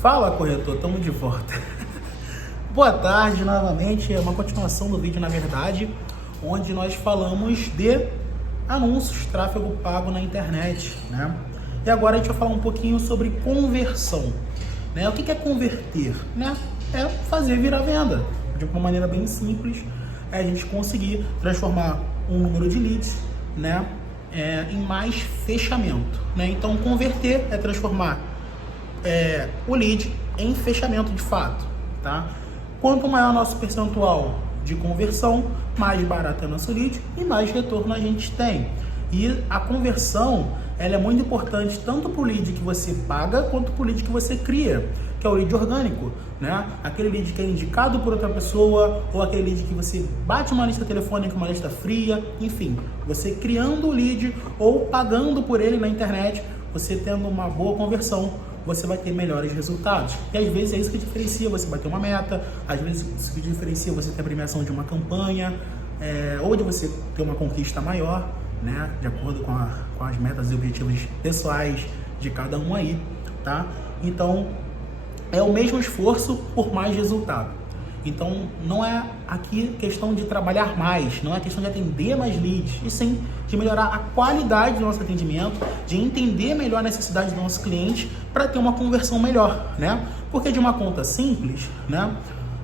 Fala, corretor, estamos de volta. Boa tarde novamente, é uma continuação do vídeo, na verdade, onde nós falamos de anúncios, tráfego pago na internet, né? E agora a gente vai falar um pouquinho sobre conversão, né? O que é converter, né? É fazer virar venda, de uma maneira bem simples, é a gente conseguir transformar um número de leads, né, em mais fechamento, né? Então, converter é transformar o lead em fechamento de fato, tá? Quanto maior nosso percentual de conversão, mais barato é nosso lead e mais retorno a gente tem. E a conversão, ela é muito importante tanto para o lead que você paga quanto para o lead que você cria, que é o lead orgânico, né? Aquele lead que é indicado por outra pessoa, ou aquele lead que você bate uma lista telefônica, uma lista fria, enfim, você criando o lead ou pagando por ele na internet, você tendo uma boa conversão, você vai ter melhores resultados. E às vezes é isso que diferencia você bater uma meta, às vezes isso que diferencia você ter a premiação de uma campanha, ou de você ter uma conquista maior, né, de acordo com as metas e objetivos pessoais de cada um aí, tá? Então, é o mesmo esforço por mais resultado. Então, não é aqui questão de trabalhar mais, não é questão de atender mais leads, e sim de melhorar a qualidade do nosso atendimento, de entender melhor a necessidade do nosso cliente para ter uma conversão melhor, né? Porque de uma conta simples, né?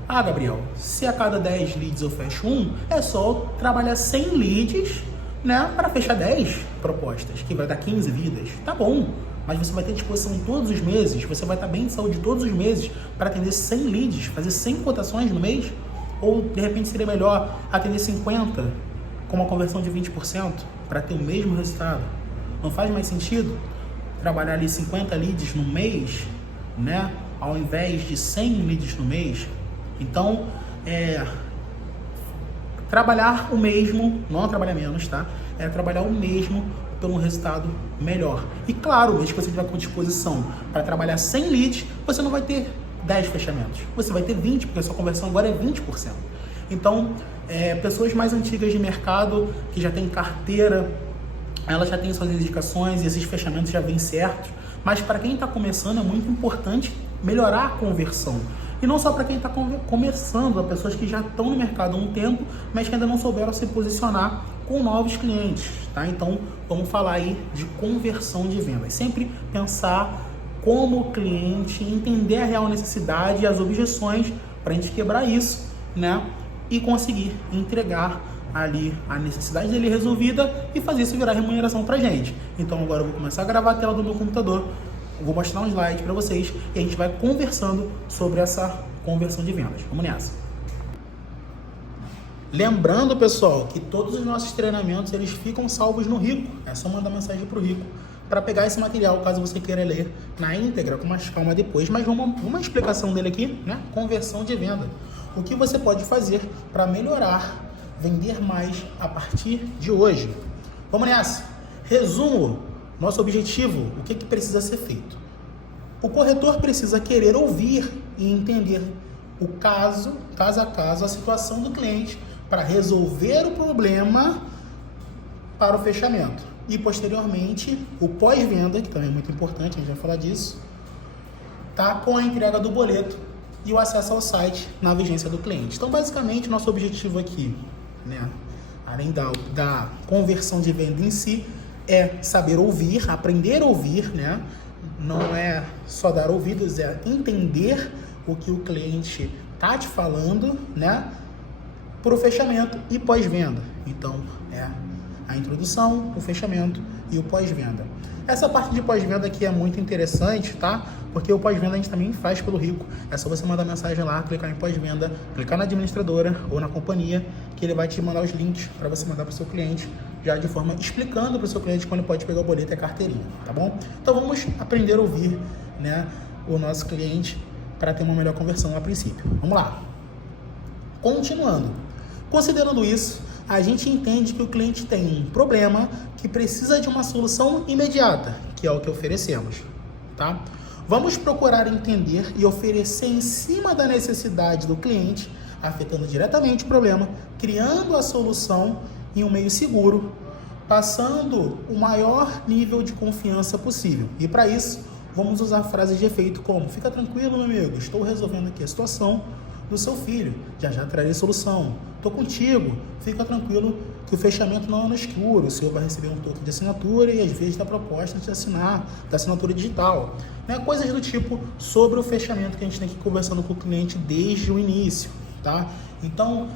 Ah, Gabriel, se a cada 10 leads eu fecho um, é só trabalhar 100 leads, né, para fechar 10 propostas, que vai dar 15 vidas. Tá bom, mas você vai ter disposição todos os meses, você vai estar bem de saúde todos os meses para atender 100 leads, fazer 100 cotações no mês? Ou, de repente, seria melhor atender 50 com uma conversão de 20% para ter o mesmo resultado? Não faz mais sentido trabalhar ali 50 leads no mês, né, ao invés de 100 leads no mês? Então, trabalhar o mesmo, não trabalhar menos, tá? É trabalhar o mesmo por um resultado melhor. E claro, mesmo que você tiver com disposição para trabalhar 100 leads, você não vai ter 10 fechamentos. Você vai ter 20, porque a sua conversão agora é 20%. Então, pessoas mais antigas de mercado, que já têm carteira, elas já têm suas indicações e esses fechamentos já vêm certos. Mas para quem está começando, é muito importante melhorar a conversão. E não só para quem está começando, a pessoas que já estão no mercado há um tempo, mas que ainda não souberam se posicionar com novos clientes, tá? Então, vamos falar aí de conversão de vendas. Sempre pensar como o cliente, entender a real necessidade e as objeções para a gente quebrar isso, né? E conseguir entregar ali a necessidade dele resolvida e fazer isso virar remuneração para a gente. Então, agora eu vou começar a gravar a tela do meu computador. Eu vou mostrar um slide para vocês e a gente vai conversando sobre essa conversão de vendas. Vamos nessa. Lembrando, pessoal, que todos os nossos treinamentos eles ficam salvos no Rico. É só mandar mensagem para o Rico para pegar esse material, caso você queira ler na íntegra, com mais calma depois. Mas uma explicação dele aqui, né? Conversão de venda. O que você pode fazer para melhorar, vender mais a partir de hoje. Vamos nessa. Resumo. Nosso objetivo, o que precisa ser feito? O corretor precisa querer ouvir e entender o caso a caso, a situação do cliente para resolver o problema para o fechamento. E posteriormente, o pós-venda, que também é muito importante, a gente vai falar disso, tá, com a entrega do boleto e o acesso ao site na vigência do cliente. Então, basicamente, nosso objetivo aqui, né, além da conversão de venda em si, é saber ouvir, aprender a ouvir, né? Não é só dar ouvidos, é entender o que o cliente tá te falando, né? Para o fechamento e pós-venda. Então, a introdução, o fechamento e o pós-venda. Essa parte de pós-venda aqui é muito interessante, tá? Porque o pós-venda a gente também faz pelo Rico. É só você mandar mensagem lá, clicar em pós-venda, clicar na administradora ou na companhia, que ele vai te mandar os links para você mandar para o seu cliente, já de forma explicando para o seu cliente quando ele pode pegar o boleto e a carteirinha, tá bom? Então vamos aprender a ouvir, né, o nosso cliente para ter uma melhor conversão a princípio. Vamos lá. Continuando. Considerando isso, a gente entende que o cliente tem um problema que precisa de uma solução imediata, que é o que oferecemos, tá? Vamos procurar entender e oferecer em cima da necessidade do cliente, afetando diretamente o problema, criando a solução em um meio seguro, passando o maior nível de confiança possível. E para isso, vamos usar frases de efeito como: fica tranquilo, meu amigo, estou resolvendo aqui a situação do seu filho, já trarei solução. Estou contigo, fica tranquilo que o fechamento não é no escuro, o senhor vai receber um token de assinatura e às vezes da proposta de assinar, da assinatura digital. Né? Coisas do tipo sobre o fechamento que a gente tem que ir conversando com o cliente desde o início. Tá? Então,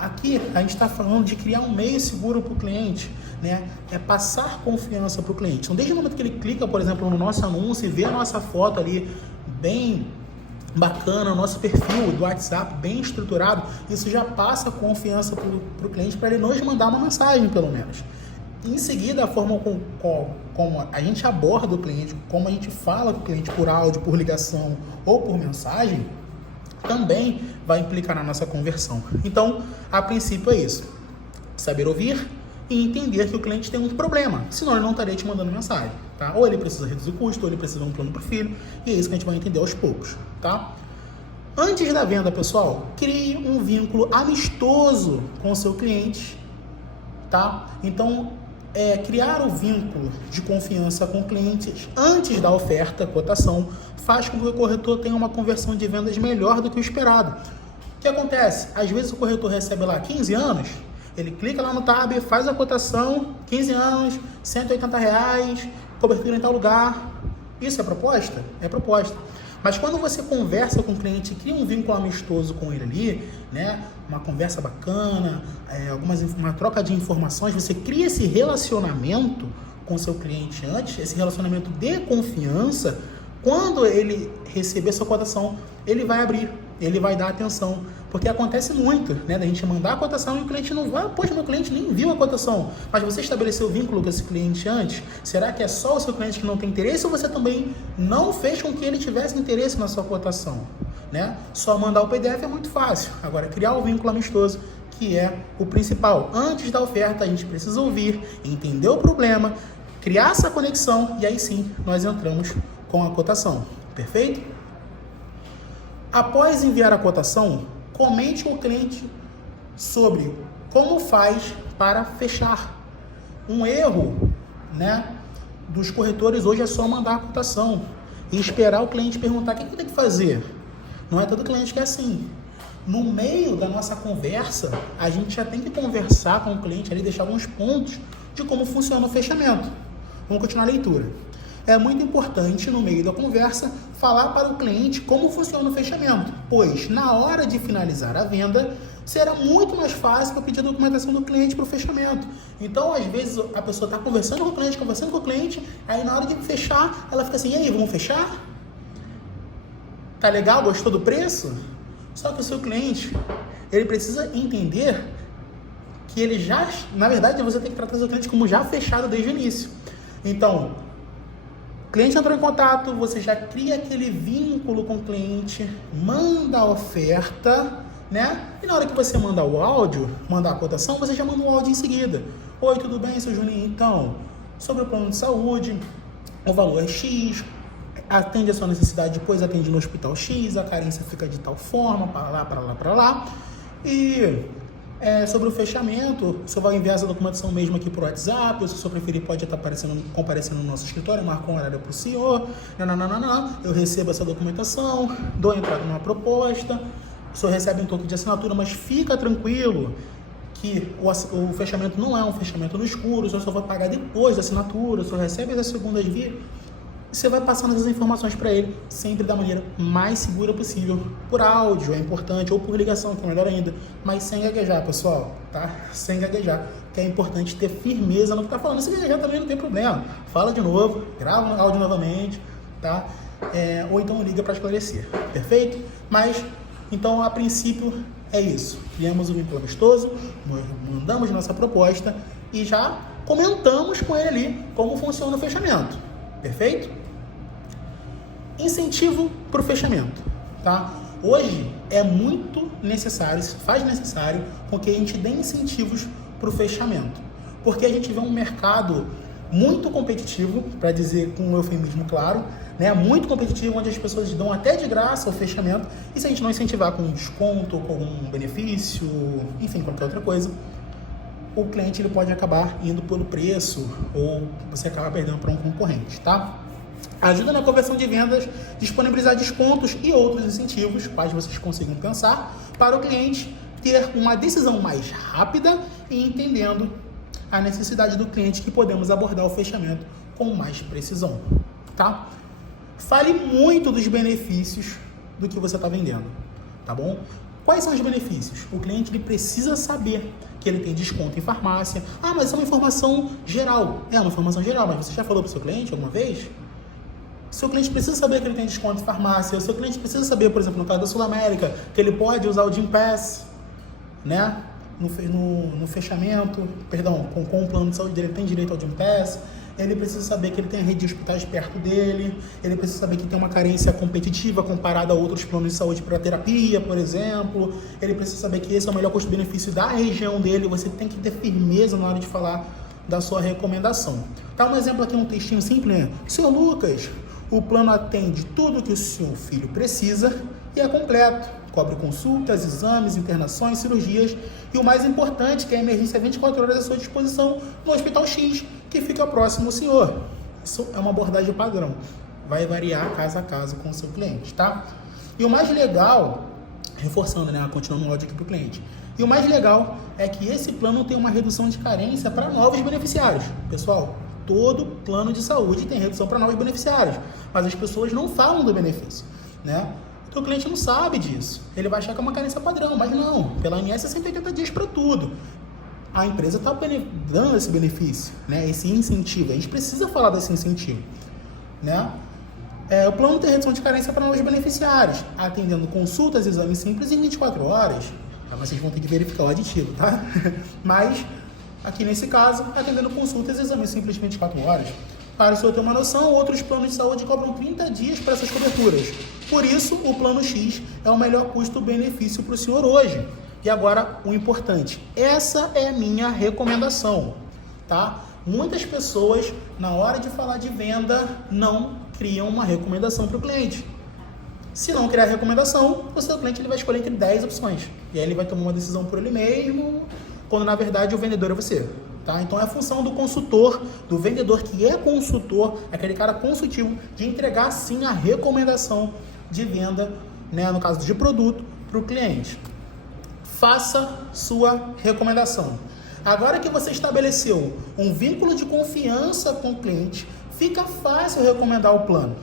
aqui a gente está falando de criar um meio seguro para o cliente, né? É passar confiança para o cliente. Então, desde o momento que ele clica, por exemplo, no nosso anúncio e vê a nossa foto ali bem bacana, o nosso perfil do WhatsApp bem estruturado, isso já passa confiança para o cliente, para ele nos mandar uma mensagem, pelo menos. Em seguida, a forma como a gente aborda o cliente, como a gente fala com o cliente por áudio, por ligação ou por mensagem, também vai implicar na nossa conversão. Então, a princípio é isso: saber ouvir e entender que o cliente tem um problema, senão ele não estaria te mandando mensagem, tá? Ou ele precisa reduzir o custo, ou ele precisa de um plano para o filho, e é isso que a gente vai entender aos poucos, tá? Antes da venda, pessoal, crie um vínculo amistoso com o seu cliente, tá? Então, criar o vínculo de confiança com clientes antes da oferta, cotação, faz com que o corretor tenha uma conversão de vendas melhor do que o esperado. O que acontece? Às vezes o corretor recebe lá 15 anos, ele clica lá no tab, faz a cotação, 15 anos, R$180, cobertura em tal lugar. Isso é proposta? É proposta. Mas quando você conversa com o cliente, cria um vínculo amistoso com ele ali, né? Uma conversa bacana, uma troca de informações, você cria esse relacionamento com o seu cliente antes, esse relacionamento de confiança. Quando ele receber sua cotação, ele vai abrir, ele vai dar atenção. Porque acontece muito, né? Da gente mandar a cotação e o cliente não vai, poxa, meu cliente nem viu a cotação. Mas você estabeleceu o vínculo com esse cliente antes? Será que é só o seu cliente que não tem interesse ou você também não fez com que ele tivesse interesse na sua cotação? Né? Só mandar o PDF é muito fácil. Agora, criar o vínculo amistoso, que é o principal. Antes da oferta, a gente precisa ouvir, entender o problema, criar essa conexão e aí sim nós entramos com a cotação. Perfeito? Após enviar a cotação, comente com o cliente sobre como faz para fechar. Um erro, né, dos corretores hoje é só mandar a cotação e esperar o cliente perguntar o que tem que fazer. Não é todo cliente que é assim. No meio da nossa conversa, a gente já tem que conversar com o cliente ali, deixar alguns pontos de como funciona o fechamento. Vamos continuar a leitura. É muito importante, no meio da conversa, falar para o cliente como funciona o fechamento, pois, na hora de finalizar a venda, será muito mais fácil para pedir a documentação do cliente para o fechamento. Então, às vezes, a pessoa está conversando com o cliente, aí na hora de fechar, ela fica assim: e aí, vamos fechar? Tá legal? Gostou do preço? Só que o seu cliente, ele precisa entender que ele já, na verdade, você tem que tratar o seu cliente como já fechado desde o início. Então, o cliente entrou em contato, você já cria aquele vínculo com o cliente, manda a oferta, né? E na hora que você mandar o áudio, mandar a cotação, você já manda o áudio em seguida. Oi, tudo bem, seu Juninho? Então, sobre o plano de saúde, o valor é X, atende a sua necessidade, depois atende no hospital X, a carência fica de tal forma, para lá. E sobre o fechamento, o senhor vai enviar essa documentação mesmo aqui por WhatsApp, ou se o senhor preferir pode estar comparecendo no nosso escritório, marca um horário para o senhor, eu recebo essa documentação, dou entrada numa proposta, o senhor recebe um token de assinatura, mas fica tranquilo que o fechamento não é um fechamento no escuro, o senhor só vai pagar depois da assinatura, o senhor recebe as segundas vias. Você vai passando essas informações para ele, sempre da maneira mais segura possível. Por áudio é importante, ou por ligação, que é melhor ainda. Mas sem gaguejar, pessoal, tá? Sem gaguejar, que é importante ter firmeza no que tá falando. Se gaguejar também não tem problema. Fala de novo, grava o áudio novamente, tá? Ou então liga para esclarecer, perfeito? Mas, então, a princípio, é isso. Criamos o vínculo amistoso, mandamos nossa proposta e já comentamos com ele ali como funciona o fechamento, perfeito? Incentivo para o fechamento, tá? Hoje é muito necessário, se faz necessário, porque a gente dê incentivos para o fechamento, porque a gente vê um mercado muito competitivo, para dizer com um eufemismo claro, né? Muito competitivo, onde as pessoas dão até de graça o fechamento, e se a gente não incentivar com um desconto, com algum benefício, enfim, qualquer outra coisa, o cliente ele pode acabar indo pelo preço, ou você acaba perdendo para um concorrente, tá? Ajuda na conversão de vendas, disponibilizar descontos e outros incentivos, quais vocês consigam pensar, para o cliente ter uma decisão mais rápida e entendendo a necessidade do cliente, que podemos abordar o fechamento com mais precisão, tá? Fale muito dos benefícios do que você está vendendo, tá bom? Quais são os benefícios? O cliente ele precisa saber que ele tem desconto em farmácia. Ah, mas isso é uma informação geral. É uma informação geral, mas você já falou para o seu cliente alguma vez? O seu cliente precisa saber que ele tem desconto em farmácia. O seu cliente precisa saber, por exemplo, no caso da Sul América, que ele pode usar o Gympass, né? No fechamento, perdão, com o plano de saúde dele, ele tem direito ao Gympass. Ele precisa saber que ele tem a rede de hospitais perto dele. Ele precisa saber que tem uma carência competitiva comparada a outros planos de saúde para terapia, por exemplo. Ele precisa saber que esse é o melhor custo-benefício da região dele. Você tem que ter firmeza na hora de falar da sua recomendação. Tá um exemplo aqui, um textinho simples, né? Senhor Lucas, o plano atende tudo que o seu filho precisa e é completo. Cobre consultas, exames, internações, cirurgias e o mais importante, que é a emergência 24 horas à sua disposição no Hospital X, que fica próximo ao senhor. Isso é uma abordagem padrão. Vai variar caso a caso com o seu cliente, tá? E o mais legal, reforçando, né, continuando o áudio aqui para o cliente, e o mais legal é que esse plano tem uma redução de carência para novos beneficiários. Pessoal, todo plano de saúde tem redução para novos beneficiários, mas as pessoas não falam do benefício, né? Então o cliente não sabe disso. Ele vai achar que é uma carência padrão, mas não. Pela ANS é 180 dias para tudo. A empresa está dando esse benefício, né? Esse incentivo. A gente precisa falar desse incentivo, né? O plano tem redução de carência para novos beneficiários, atendendo consultas, exames simples em 24 horas. Mas vocês vão ter que verificar o aditivo, tá? Mas, aqui nesse caso, atendendo consultas e exames simples em 24 horas. Para o senhor ter uma noção, outros planos de saúde cobram 30 dias para essas coberturas. Por isso, o plano X é o melhor custo-benefício para o senhor hoje. E agora, o importante, essa é a minha recomendação, tá? Muitas pessoas, na hora de falar de venda, não criam uma recomendação para o cliente. Se não criar recomendação, o seu cliente ele vai escolher entre 10 opções. E aí ele vai tomar uma decisão por ele mesmo, quando na verdade o vendedor é você. Tá? Então é a função do consultor, do vendedor que é consultor, aquele cara consultivo, de entregar sim a recomendação de venda, né, no caso de produto, para o cliente. Faça sua recomendação. Agora que você estabeleceu um vínculo de confiança com o cliente, fica fácil recomendar o plano.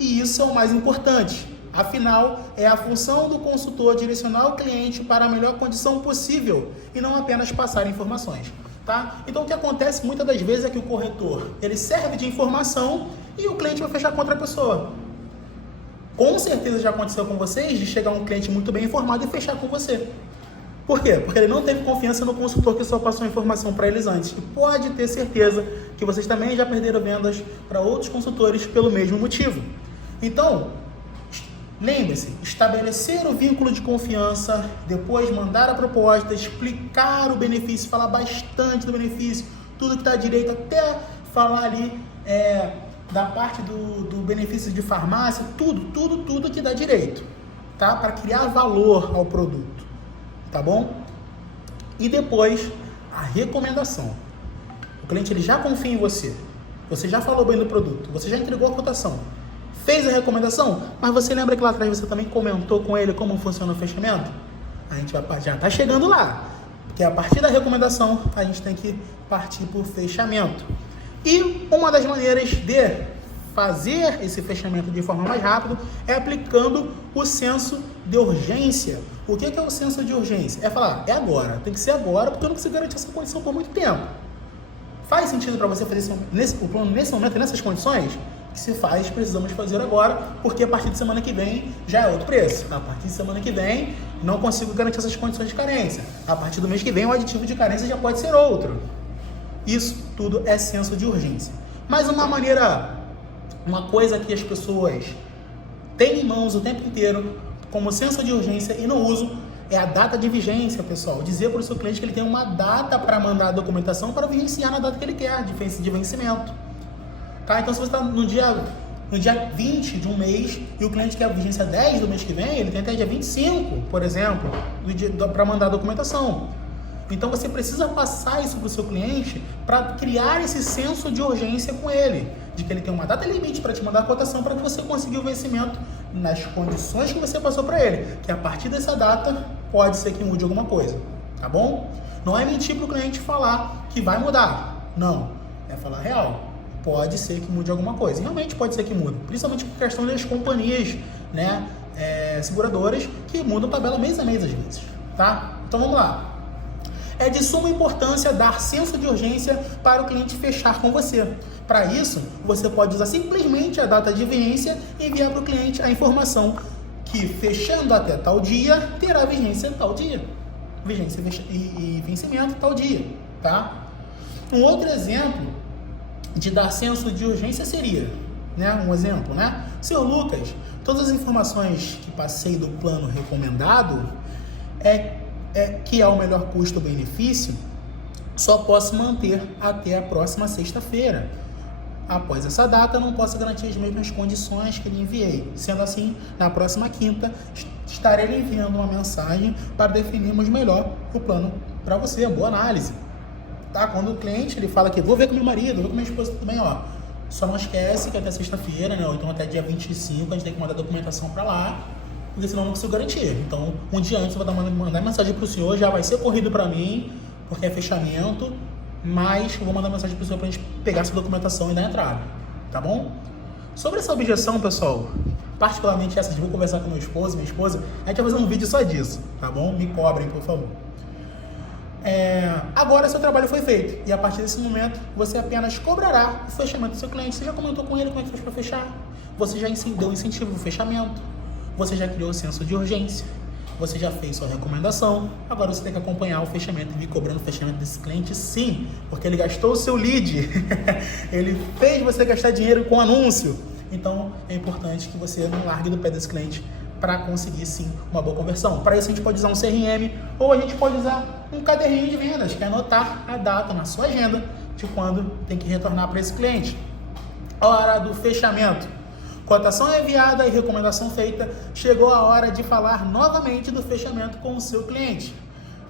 E isso é o mais importante. Afinal, é a função do consultor direcionar o cliente para a melhor condição possível e não apenas passar informações. Tá? Então o que acontece muitas das vezes é que o corretor ele serve de informação e o cliente vai fechar com outra pessoa. Com certeza já aconteceu com vocês de chegar um cliente muito bem informado e fechar com você. Por quê? Porque ele não teve confiança no consultor que só passou a informação para eles antes. E pode ter certeza que vocês também já perderam vendas para outros consultores pelo mesmo motivo. Então, lembre-se, estabelecer o vínculo de confiança, depois mandar a proposta, explicar o benefício, falar bastante do benefício, tudo que está direito, até falar ali da parte do benefício de farmácia, tudo que dá direito, tá? Para criar valor ao produto, tá bom? E depois, a recomendação. O cliente ele já confia em você, você já falou bem do produto, você já entregou a cotação. Fez a recomendação, mas você lembra que lá atrás você também comentou com ele como funciona o fechamento? A gente já está chegando lá, porque a partir da recomendação a gente tem que partir para o fechamento. E uma das maneiras de fazer esse fechamento de forma mais rápida é aplicando o senso de urgência. O que é o senso de urgência? É falar, é agora, tem que ser agora, porque eu não consigo garantir essa condição por muito tempo. Faz sentido para você fazer o plano nesse momento, nessas condições? Que se faz, precisamos fazer agora, porque a partir de semana que vem já é outro preço. A partir de semana que vem, não consigo garantir essas condições de carência. A partir do mês que vem, o aditivo de carência já pode ser outro. Isso tudo é senso de urgência. Mas uma coisa que as pessoas têm em mãos o tempo inteiro, como senso de urgência e não usam, é a data de vigência, pessoal. Dizer para o seu cliente que ele tem uma data para mandar a documentação para vigenciar na data que ele quer, de vencimento. Tá? Então, se você está no dia 20 de um mês e o cliente quer a vigência 10 do mês que vem, ele tem até dia 25, por exemplo, para mandar a documentação. Então, você precisa passar isso para o seu cliente para criar esse senso de urgência com ele. de que ele tem uma data limite para te mandar a cotação para que você consiga o vencimento nas condições que você passou para ele, que a partir dessa data pode ser que mude alguma coisa, tá bom? Não é mentir para o cliente falar que vai mudar, não, é falar real, pode ser que mude alguma coisa, e realmente pode ser que mude, principalmente por questão das companhias, né, seguradoras, que mudam tabela mês a mês às vezes, tá? Então vamos lá. É de suma importância dar senso de urgência para o cliente fechar com você. Para isso, você pode usar simplesmente a data de vigência e enviar para o cliente a informação que, fechando até tal dia, terá vigência tal dia. Vigência e vencimento tal dia, tá? Um outro exemplo de dar senso de urgência seria, né, um exemplo, né? Senhor Lucas, todas as informações que passei do plano recomendado que é o melhor custo-benefício, só posso manter até a próxima sexta-feira. Após essa data, não posso garantir as mesmas condições que lhe enviei. Sendo assim, na próxima quinta, estarei lhe enviando uma mensagem para definirmos melhor o plano para você. Boa análise. Tá? Quando o cliente ele fala que vou ver com meu marido, vou ver com minha esposa também, ó. Só não esquece que até sexta-feira, né, ou então até dia 25, a gente tem que mandar a documentação para lá, porque senão eu não consigo garantir. Então, um dia antes eu vou mandar mensagem para o senhor, já vai ser corrido para mim, porque é fechamento, mas eu vou mandar mensagem para o senhor para a gente pegar essa documentação e dar entrada, tá bom? Sobre essa objeção, pessoal, particularmente essa de vou conversar com minha esposa, a gente vai fazer um vídeo só disso, tá bom? Me cobrem, por favor. Agora seu trabalho foi feito, e a partir desse momento, você apenas cobrará o fechamento do seu cliente. Você já comentou com ele como é que fez para fechar? Você já deu incentivo no fechamento? Você já criou o senso de urgência, você já fez sua recomendação, agora você tem que acompanhar o fechamento e vir cobrando o fechamento desse cliente, sim, porque ele gastou o seu lead, ele fez você gastar dinheiro com anúncio, então é importante que você não largue do pé desse cliente para conseguir, sim, uma boa conversão. Para isso a gente pode usar um CRM ou a gente pode usar um caderninho de vendas, que é anotar a data na sua agenda de quando tem que retornar para esse cliente. Hora do fechamento. Cotação enviada e recomendação feita, chegou a hora de falar novamente do fechamento com o seu cliente.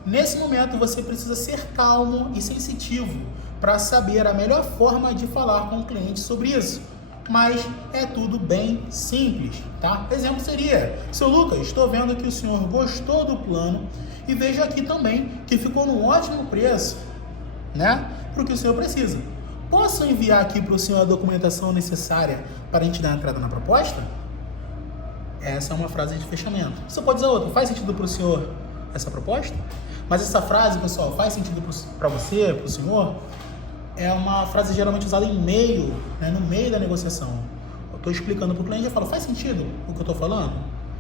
Nesse momento, você precisa ser calmo e sensitivo para saber a melhor forma de falar com o cliente sobre isso. Mas é tudo bem simples, tá? Exemplo seria, seu Lucas, estou vendo que o senhor gostou do plano e vejo aqui também que ficou num ótimo preço, né, para o que o senhor precisa. Posso enviar aqui para o senhor a documentação necessária para a gente dar entrada na proposta? Essa é uma frase de fechamento. Você pode dizer outra. Faz sentido para o senhor essa proposta? Mas essa frase, pessoal, faz sentido para você, para o senhor? É uma frase geralmente usada em meio, né, no meio da negociação. Eu estou explicando para o cliente e falo, faz sentido o que eu estou falando?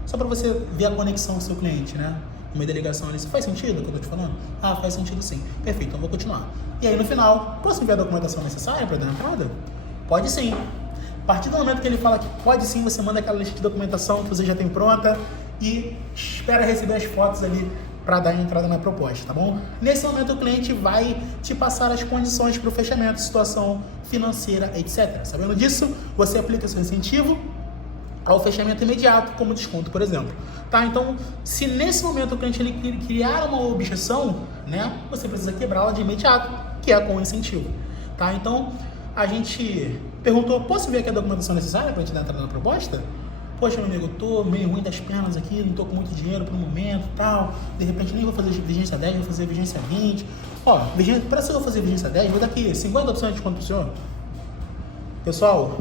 Só para você ver a conexão com o seu cliente, né? No meio da ligação ali, faz sentido o que eu estou te falando? Ah, faz sentido sim. Perfeito, então vou continuar. E aí no final, posso enviar a documentação necessária para dar entrada? Pode sim. A partir do momento que ele fala que pode sim, você manda aquela lista de documentação que você já tem pronta e espera receber as fotos ali para dar entrada na proposta, tá bom? Nesse momento o cliente vai te passar as condições para o fechamento, situação financeira, etc. Sabendo disso, você aplica seu incentivo ao fechamento imediato, como desconto, por exemplo. Tá? Então, se nesse momento o cliente ele criar uma objeção, né, você precisa quebrá-la de imediato, que é com o incentivo. Tá? Então, a gente perguntou, posso ver aqui a documentação necessária para a gente dar entrada na proposta? Poxa, meu amigo, eu tô meio ruim das pernas aqui, não tô com muito dinheiro pro momento e tal, de repente nem vou fazer vigência 10, vou fazer vigência 20. Ó, para se eu fazer vigência 10, vou dar aqui 50% de desconto pro senhor. Pessoal,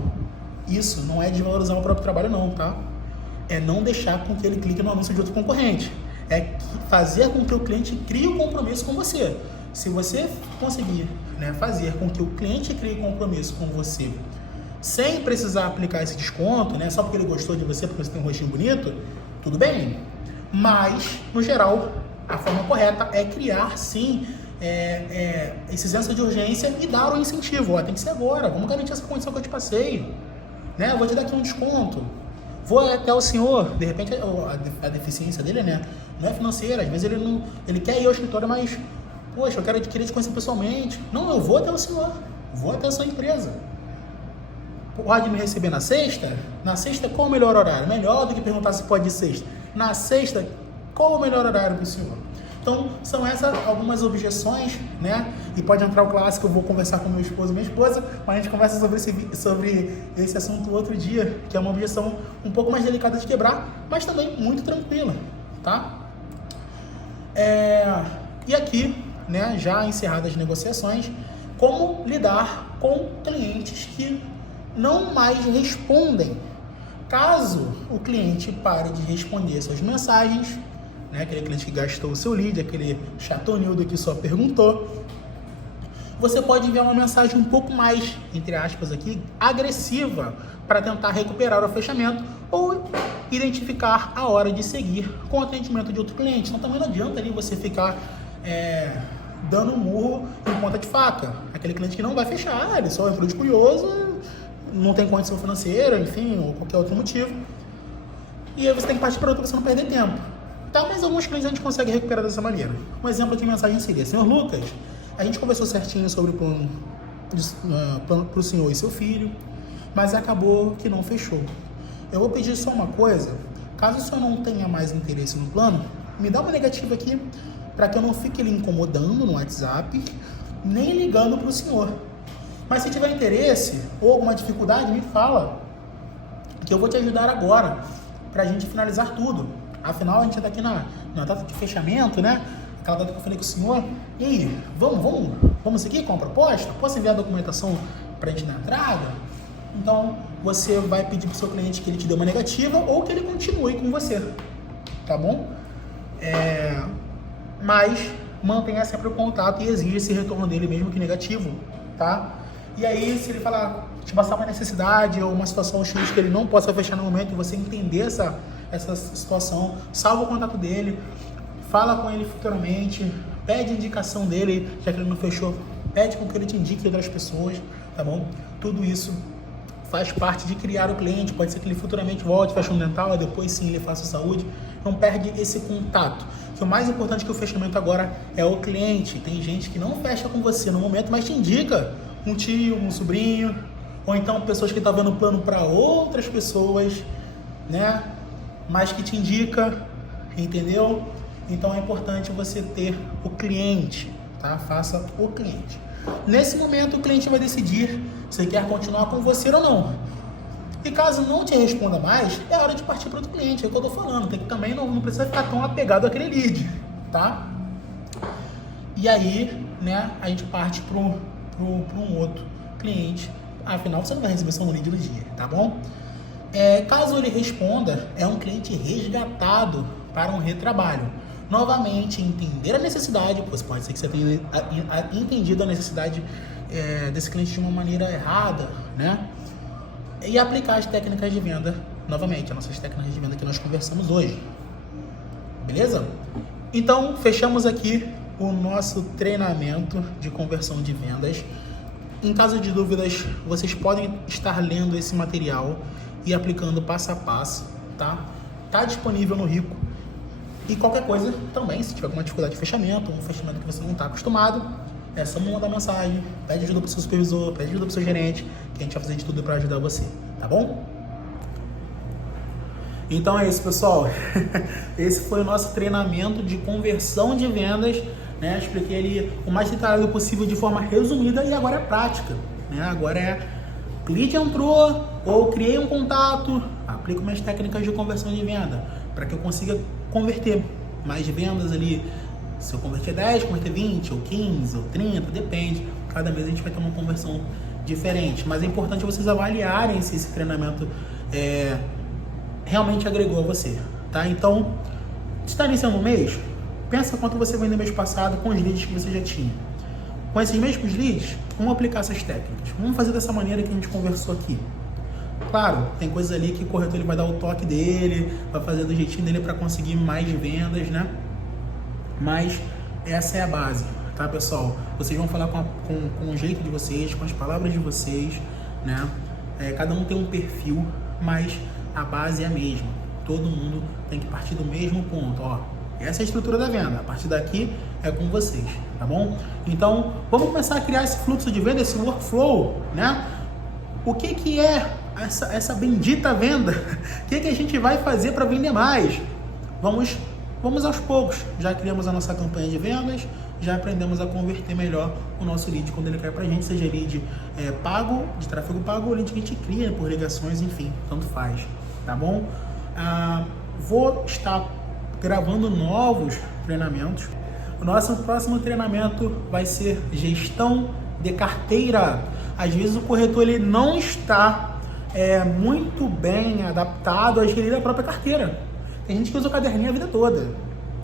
isso não é desvalorizar o próprio trabalho não, tá? É não deixar com que ele clique no anúncio de outro concorrente. É fazer com que o cliente crie um compromisso com você. Se você conseguir, né, fazer com que o cliente crie compromisso com você, sem precisar aplicar esse desconto, né, só porque ele gostou de você, porque você tem um rostinho bonito, tudo bem. Mas, no geral, a forma correta é criar, sim, esse senso de urgência e dar um incentivo. Ó, tem que ser agora, vamos garantir essa condição que eu te passei. Né? Eu vou te dar aqui um desconto. Vou até o senhor, de repente a deficiência dele, né, não é financeira, às vezes ele quer ir ao escritório, mas, poxa, eu queria te conhecer pessoalmente. Não, eu vou até o senhor, vou até a sua empresa. Pode me receber na sexta? Na sexta, qual o melhor horário? Melhor do que perguntar se pode ir sexta. Na sexta, qual o melhor horário para o senhor? Então, são essas algumas objeções, né? E pode entrar o clássico, eu vou conversar com meu esposo e minha esposa, mas a gente conversa sobre esse assunto outro dia, que é uma objeção um pouco mais delicada de quebrar, mas também muito tranquila, tá? E aqui, né, já encerradas as negociações, como lidar com clientes que não mais respondem. Caso o cliente pare de responder suas mensagens, né, aquele cliente que gastou o seu lead, aquele chatonildo que só perguntou, você pode enviar uma mensagem um pouco mais, entre aspas aqui, agressiva, para tentar recuperar o fechamento ou identificar a hora de seguir com o atendimento de outro cliente. Então também não adianta ali você ficar dando um murro em ponta de faca. Aquele cliente que não vai fechar, ele só entrou de curioso, não tem condição financeira, enfim, ou qualquer outro motivo. E aí você tem que partir para outro para você não perder tempo. Tá, mas alguns clientes a gente consegue recuperar dessa maneira. Um exemplo aqui, mensagem seria: Senhor Lucas, a gente conversou certinho sobre o plano para o senhor e seu filho, mas acabou que não fechou. Eu vou pedir só uma coisa: caso o senhor não tenha mais interesse no plano, me dá uma negativa aqui, para que eu não fique lhe incomodando no WhatsApp, nem ligando para o senhor. Mas se tiver interesse ou alguma dificuldade, me fala, que eu vou te ajudar agora, para a gente finalizar tudo. Afinal, a gente está aqui na data de fechamento, né? Aquela data que eu falei com o senhor. E aí, vamos seguir com a proposta? Posso enviar a documentação para a gente na entrada? Então, você vai pedir para o seu cliente que ele te dê uma negativa ou que ele continue com você, tá bom? Mas mantenha sempre o contato e exija esse retorno dele, mesmo que negativo, tá? E aí, se ele falar, te passar uma necessidade ou uma situação X que ele não possa fechar no momento e você entender essa situação, salva o contato dele, fala com ele futuramente, pede indicação dele, já que ele não fechou, pede com que ele te indique outras pessoas, tá bom? Tudo isso faz parte de criar o cliente. Pode ser que ele futuramente volte, feche um dental, depois sim ele faça saúde. Não perde esse contato. Que o mais importante que o fechamento agora é o cliente. Tem gente que não fecha com você no momento, mas te indica um tio, um sobrinho, ou então pessoas que estão vendo plano para outras pessoas, né? Mas que te indica, entendeu? Então é importante você ter o cliente, tá? Faça o cliente. Nesse momento o cliente vai decidir se quer continuar com você ou não. E caso não te responda mais, é hora de partir para outro cliente, é o que eu tô falando. Tem que também não precisa ficar tão apegado àquele lead, tá? E aí, né, a gente parte para um outro cliente. Afinal, você não vai receber só um lead no dia, tá bom? Caso ele responda, é um cliente resgatado para um retrabalho. Novamente, entender a necessidade, pois pode ser que você tenha entendido a necessidade desse cliente de uma maneira errada, né? E aplicar as técnicas de venda, novamente, as nossas técnicas de venda que nós conversamos hoje. Beleza? Então, fechamos aqui o nosso treinamento de conversão de vendas. Em caso de dúvidas, vocês podem estar lendo esse material e aplicando passo a passo, tá? Tá disponível no Rico. E qualquer coisa também, se tiver alguma dificuldade de fechamento, um fechamento que você não está acostumado, é só me mandar mensagem, pede ajuda para o seu supervisor, pede ajuda para o seu gerente, que a gente vai fazer de tudo para ajudar você, tá bom? Então é isso, pessoal. Esse foi o nosso treinamento de conversão de vendas, né? Expliquei ele o mais detalhado possível de forma resumida e agora é prática, né? Agora cliente entrou ou criei um contato, aplico minhas técnicas de conversão de venda para que eu consiga converter mais vendas ali. Se eu converter 10, converter 20, ou 15, ou 30, depende. Cada mês a gente vai ter uma conversão diferente. Mas é importante vocês avaliarem se esse treinamento realmente agregou a você, tá? Então, está iniciando o mês, pensa quanto você vendeu mês passado com os leads que você já tinha. Com esses mesmos leads, vamos aplicar essas técnicas. Vamos fazer dessa maneira que a gente conversou aqui. Claro, tem coisas ali que o corretor ele vai dar o toque dele, vai fazer do jeitinho dele para conseguir mais vendas, né? Mas essa é a base, tá, pessoal? Vocês vão falar com o jeito de vocês, com as palavras de vocês, né? Cada um tem um perfil, mas a base é a mesma. Todo mundo tem que partir do mesmo ponto, ó. Essa é a estrutura da venda. A partir daqui é com vocês, tá bom? Então, vamos começar a criar esse fluxo de venda, esse workflow, né? O que é essa bendita venda? O que a gente vai fazer para vender mais? Vamos vamos aos poucos. Já criamos a nossa campanha de vendas, já aprendemos a converter melhor o nosso lead quando ele cai pra gente, seja lead pago, de tráfego pago, ou lead que a gente cria por ligações, enfim, tanto faz, tá bom? Vou estar gravando novos treinamentos. O nosso próximo treinamento vai ser gestão de carteira. Às vezes o corretor ele não está muito bem adaptado a gerir a própria carteira. Tem gente que usa o caderninho a vida toda.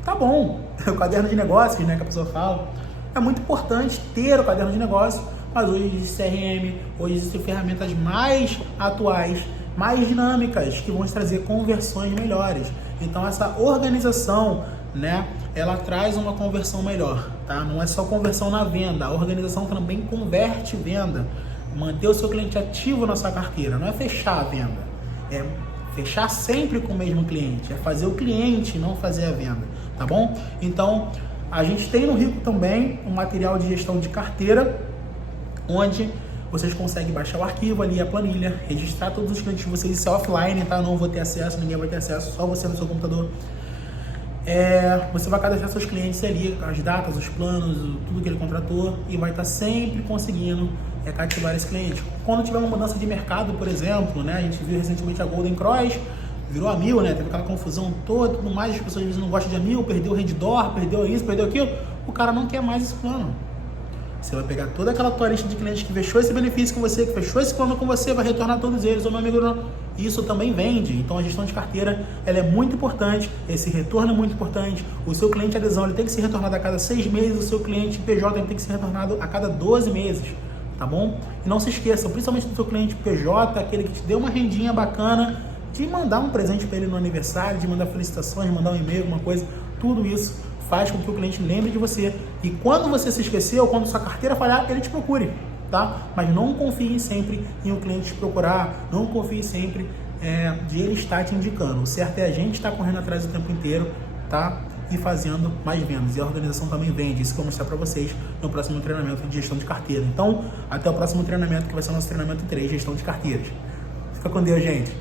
Tá bom, o caderno de negócios, né, que a pessoa fala. É muito importante ter o caderno de negócio, mas hoje existe CRM, hoje existem ferramentas mais atuais, mais dinâmicas, que vão te trazer conversões melhores. Então essa organização, né, ela traz uma conversão melhor, tá? Não é só conversão na venda, a organização também converte venda. Manter o seu cliente ativo na sua carteira, não é fechar a venda, é fechar sempre com o mesmo cliente, é fazer o cliente, não fazer a venda, tá bom? Então, a gente tem no Rico também um material de gestão de carteira, onde vocês conseguem baixar o arquivo ali, a planilha, registrar todos os clientes de vocês, isso é offline, tá? Não vou ter acesso, ninguém vai ter acesso, só você no seu computador. Você vai cadastrar seus clientes ali, as datas, os planos, tudo que ele contratou, e vai estar sempre conseguindo cativar esse cliente. Quando tiver uma mudança de mercado, por exemplo, né, a gente viu recentemente a Golden Cross, virou a 1000, né, teve aquela confusão toda, tudo mais, as pessoas às vezes não gostam de a 1000, perdeu o Redditor, perdeu isso, perdeu aquilo, o cara não quer mais esse plano. Você vai pegar toda aquela tua lista de clientes que fechou esse benefício com você, que fechou esse plano com você, vai retornar todos eles. Ô meu amigo, isso também vende. Então a gestão de carteira, ela é muito importante, esse retorno é muito importante. O seu cliente adesão, ele tem que ser retornado a cada 6 meses, o seu cliente PJ ele tem que ser retornado a cada 12 meses, tá bom? E não se esqueça, principalmente do seu cliente PJ, aquele que te deu uma rendinha bacana, de mandar um presente para ele no aniversário, de mandar felicitações, de mandar um e-mail, alguma coisa, tudo isso faz com que o cliente lembre de você. E quando você se esquecer, ou quando sua carteira falhar, ele te procure, tá? Mas não confie sempre em o cliente te procurar, não confie sempre de ele estar te indicando. O certo é a gente estar correndo atrás o tempo inteiro, tá? E fazendo mais vendas. E a organização também vende. Isso que eu vou mostrar para vocês no próximo treinamento de gestão de carteira. Então, até o próximo treinamento, que vai ser o nosso treinamento 3, gestão de carteiras. Fica com Deus, gente.